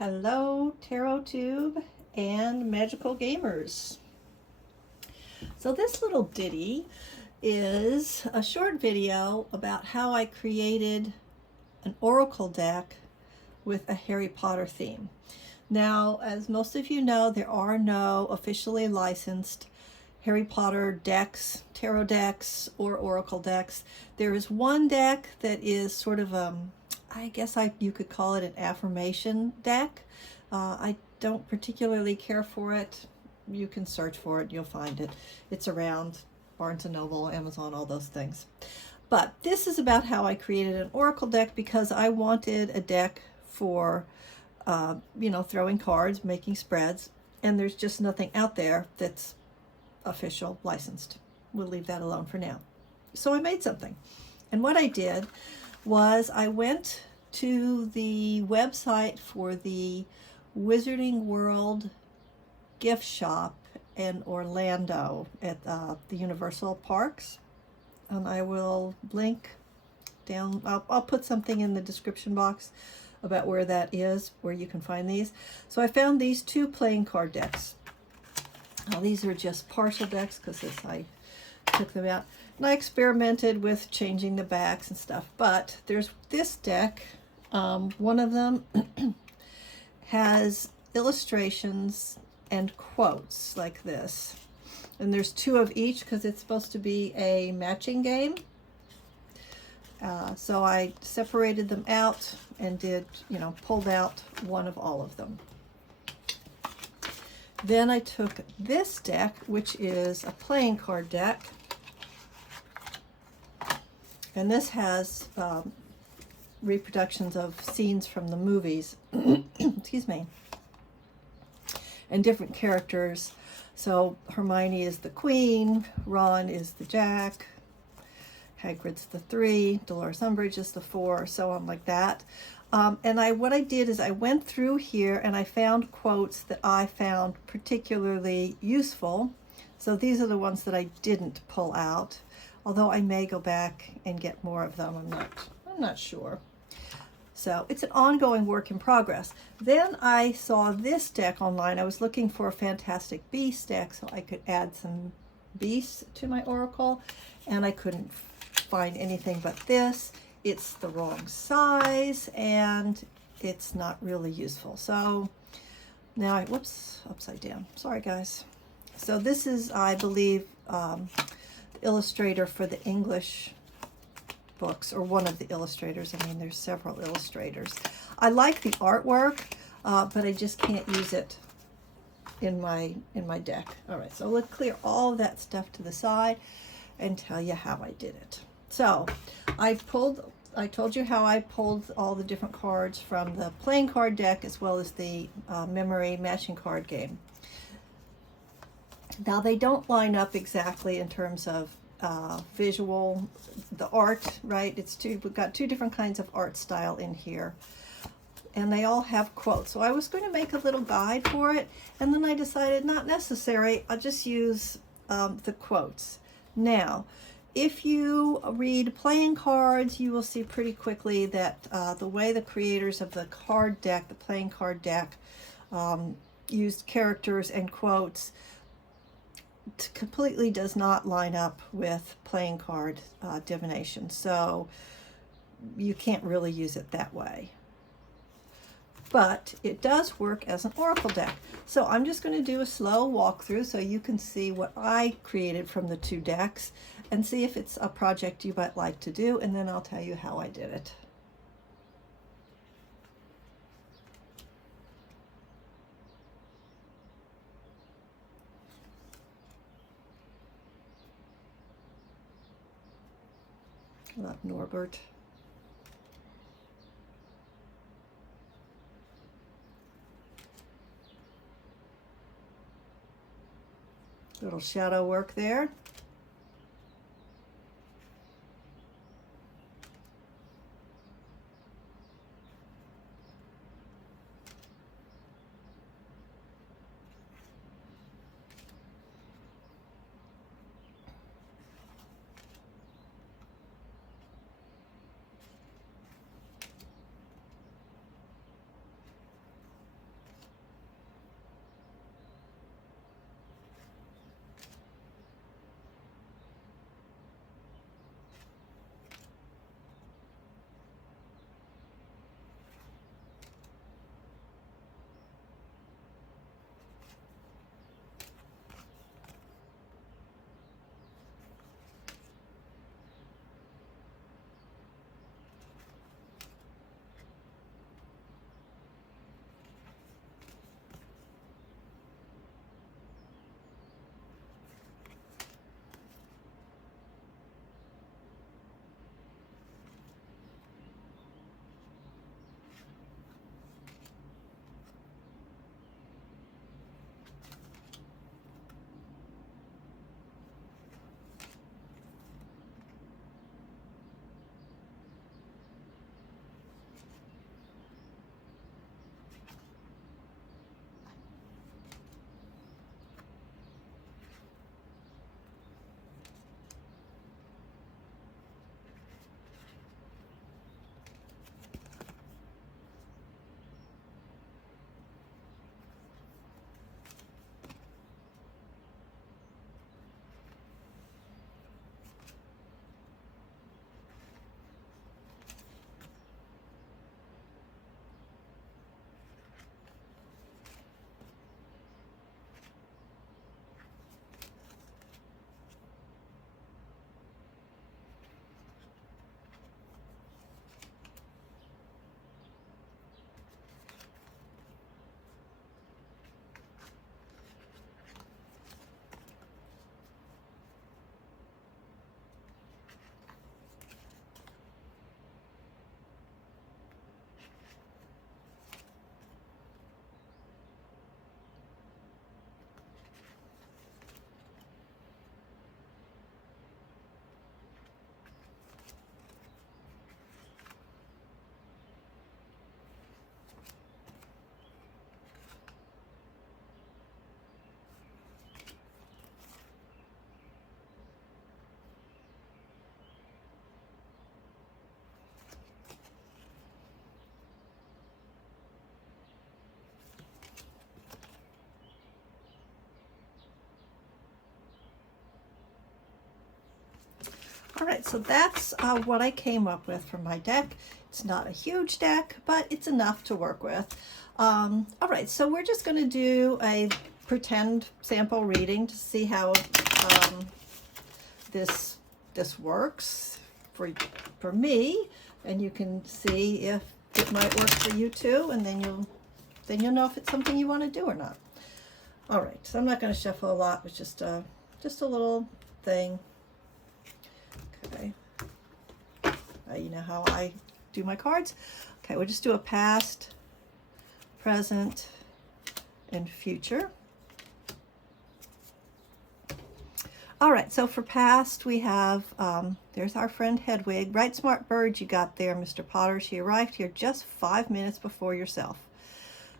Hello, Tarot Tube and Magical Gamers. So this little ditty is a short video about how I created an oracle deck with a Harry Potter theme. Now, as most of you know, there are no officially licensed Harry Potter decks, tarot decks, or oracle decks. There is one deck that is sort of I guess you could call it an affirmation deck. I don't particularly care for it. You can search for it, you'll find it. It's around Barnes & Noble, Amazon, all those things. But this is about how I created an oracle deck because I wanted a deck for, throwing cards, making spreads, and there's just nothing out there that's official, licensed. We'll leave that alone for now. So I made something. And what I did was I went to the website for the Wizarding World gift shop in Orlando at the Universal Parks. And I will link down, I'll put something in the description box about where that is, where you can find these. So I found these two playing card decks. Now these are just partial decks because I took them out. And I experimented with changing the backs and stuff, but there's this deck. One of them has illustrations and quotes like this. And there's two of each because it's supposed to be a matching game. So I separated them out and pulled out one of all of them. Then I took this deck, which is a playing card deck. And this has reproductions of scenes from the movies, excuse me, and different characters. So Hermione is the queen, Ron is the jack, Hagrid's the 3, Dolores Umbridge is the 4, so on like that. And what I did is I went through here and I found quotes that I found particularly useful. So these are the ones that I didn't pull out, although I may go back and get more of them. I'm not sure. So it's an ongoing work in progress. Then I saw this deck online. I was looking for a Fantastic Beast deck so I could add some beasts to my oracle, and I couldn't find anything but this. It's the wrong size and it's not really useful. So now whoops, upside down. Sorry guys. So this is, I believe, the illustrator for the English books, or one of the illustrators. I mean, there's several illustrators. I like the artwork, but I just can't use it in my deck. All right, so let's clear all of that stuff to the side and tell you how I did it. So I told you how I pulled all the different cards from the playing card deck as well as the memory matching card game. Now they don't line up exactly in terms of visual, the art, right? We've got two different kinds of art style in here, and they all have quotes. So I was going to make a little guide for it, and then I decided not necessary. I'll just use the quotes. Now, if you read playing cards, you will see pretty quickly that the way the creators of the card deck, the playing card deck, used characters and quotes completely does not line up with playing card divination. So you can't really use it that way. But it does work as an oracle deck. So I'm just going to do a slow walkthrough so you can see what I created from the two decks and see if it's a project you might like to do, and then I'll tell you how I did it. I love Norbert. Little shadow work there. All right, so that's what I came up with for my deck. It's not a huge deck, but it's enough to work with. All right, so we're just going to do a pretend sample reading to see how this works for me, and you can see if it might work for you too, and then you'll know if it's something you want to do or not. All right, so I'm not going to shuffle a lot. It's just a little thing. Okay, you know how I do my cards. Okay, we'll just do a past, present, and future. All right, so for past, we have, there's our friend Hedwig. Right smart bird you got there, Mr. Potter. She arrived here just 5 minutes before yourself.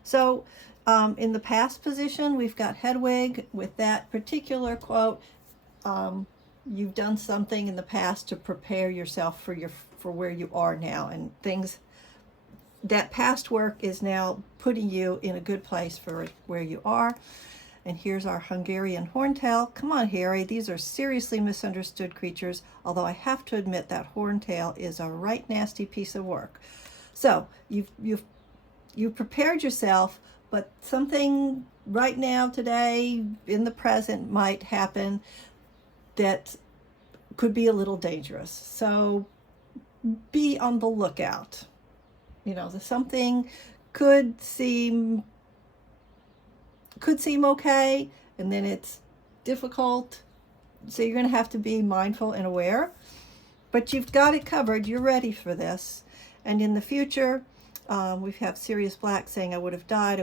So in the past position, we've got Hedwig with that particular quote. You've done something in the past to prepare yourself for where you are now, and things, that past work is now putting you in a good place for where you are. And here's our Hungarian Horntail. Come on, Harry, these are seriously misunderstood creatures, although I have to admit that Horntail is a right nasty piece of work. So you've prepared yourself, but something right now, today, in the present, might happen that could be a little dangerous. So be on the lookout. You know, something could seem okay, and then it's difficult. So you're going to have to be mindful and aware, but you've got it covered. You're ready for this. And in the future, we have Sirius Black saying, I would have died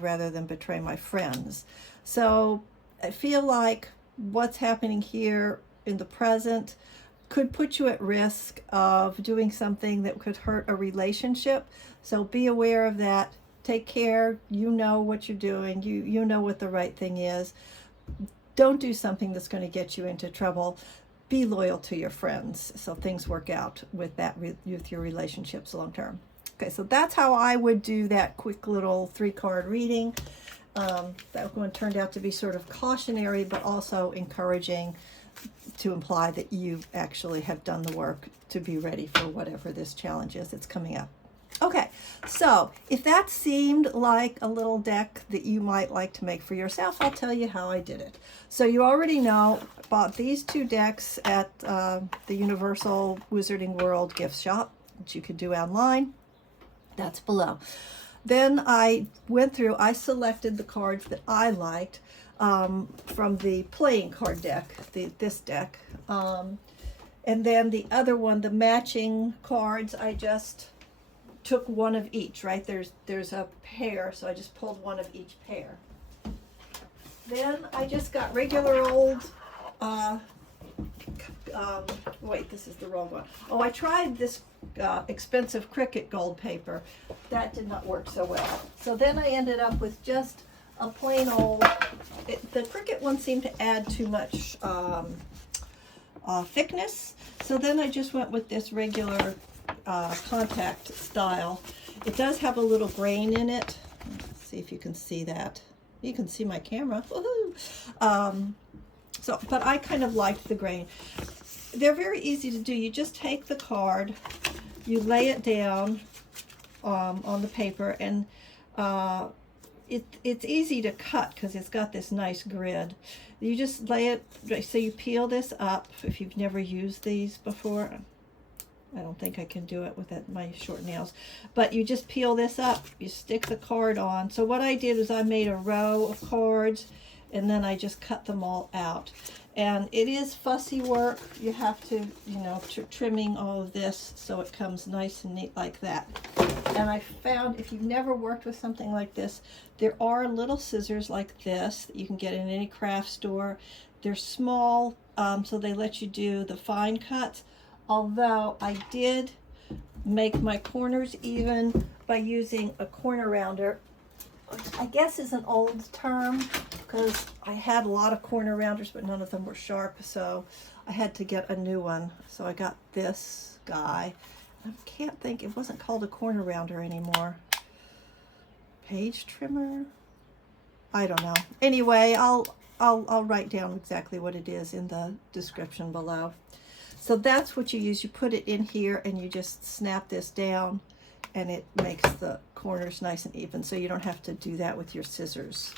rather than betray my friends. So I feel like what's happening here in the present could put you at risk of doing something that could hurt a relationship. So be aware of that. Take care. You know what you're doing. You know what the right thing is. Don't do something that's going to get you into trouble. Be loyal to your friends so things work out with your relationships long term. Okay, so that's how I would do that quick little 3-card reading. That one turned out to be sort of cautionary, but also encouraging, to imply that you actually have done the work to be ready for whatever this challenge is that's coming up. Okay, so if that seemed like a little deck that you might like to make for yourself, I'll tell you how I did it. So you already know, I bought these 2 decks at the Universal Wizarding World gift shop, which you could do online. That's below. Then I went through, I selected the cards that I liked from the playing card deck, this deck. And then the other one, the matching cards, I just took one of each, right? There's a pair, so I just pulled one of each pair. Then I just got regular old, wait, this is the wrong one. Oh, I tried this expensive Cricut gold paper. That did not work so well. So then I ended up with just a plain old, the Cricut one seemed to add too much thickness. So then I just went with this regular contact style. It does have a little grain in it. Let's see if you can see that. You can see my camera. Woohoo! But I kind of liked the grain. They're very easy to do. You just take the card, you lay it down on the paper, and it's easy to cut because it's got this nice grid. You just lay it, so you peel this up if you've never used these before. I don't think I can do it with my short nails, but you just peel this up, you stick the card on. So what I did is I made a row of cards, and then I just cut them all out. And it is fussy work. You have to, trimming all of this so it comes nice and neat like that. And I found, if you've never worked with something like this, there are little scissors like this that you can get in any craft store. They're small, so they let you do the fine cuts. Although I did make my corners even by using a corner rounder, which I guess is an old term, because I had a lot of corner rounders, but none of them were sharp, so I had to get a new one. So I got this guy. I can't think, it wasn't called a corner rounder anymore. Page trimmer? I don't know. Anyway, I'll write down exactly what it is in the description below. So that's what you use. You put it in here and you just snap this down and it makes the corners nice and even, so you don't have to do that with your scissors.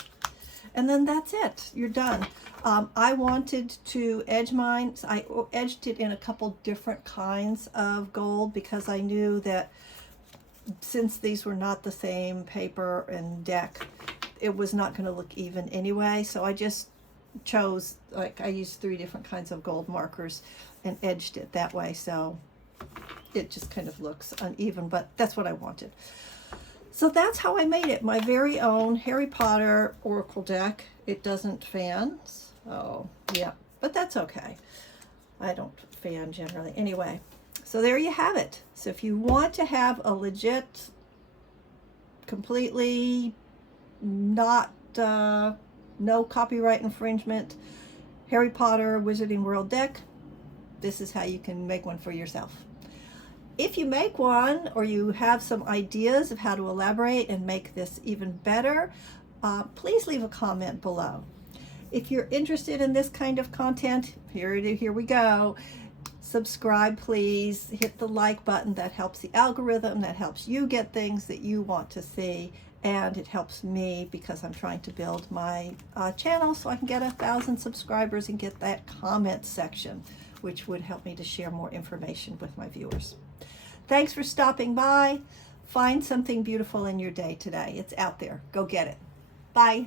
And then that's it. You're done. I wanted to edge mine. So I edged it in a couple different kinds of gold because I knew that since these were not the same paper and deck, it was not going to look even anyway. So I just chose, like, I used 3 different kinds of gold markers and edged it that way, so it just kind of looks uneven, but that's what I wanted. So that's how I made it, my very own Harry Potter Oracle deck. It doesn't fan, so yeah, but that's okay. I don't fan generally. Anyway, so there you have it. So if you want to have a legit, completely not, no copyright infringement Harry Potter Wizarding World deck, this is how you can make one for yourself. If you make one or you have some ideas of how to elaborate and make this even better, please leave a comment below. If you're interested in this kind of content, here we go. Subscribe, please. Hit the like button. That helps the algorithm. That helps you get things that you want to see. And it helps me because I'm trying to build my channel so I can get 1,000 subscribers and get that comment section, which would help me to share more information with my viewers. Thanks for stopping by. Find something beautiful in your day today. It's out there. Go get it. Bye.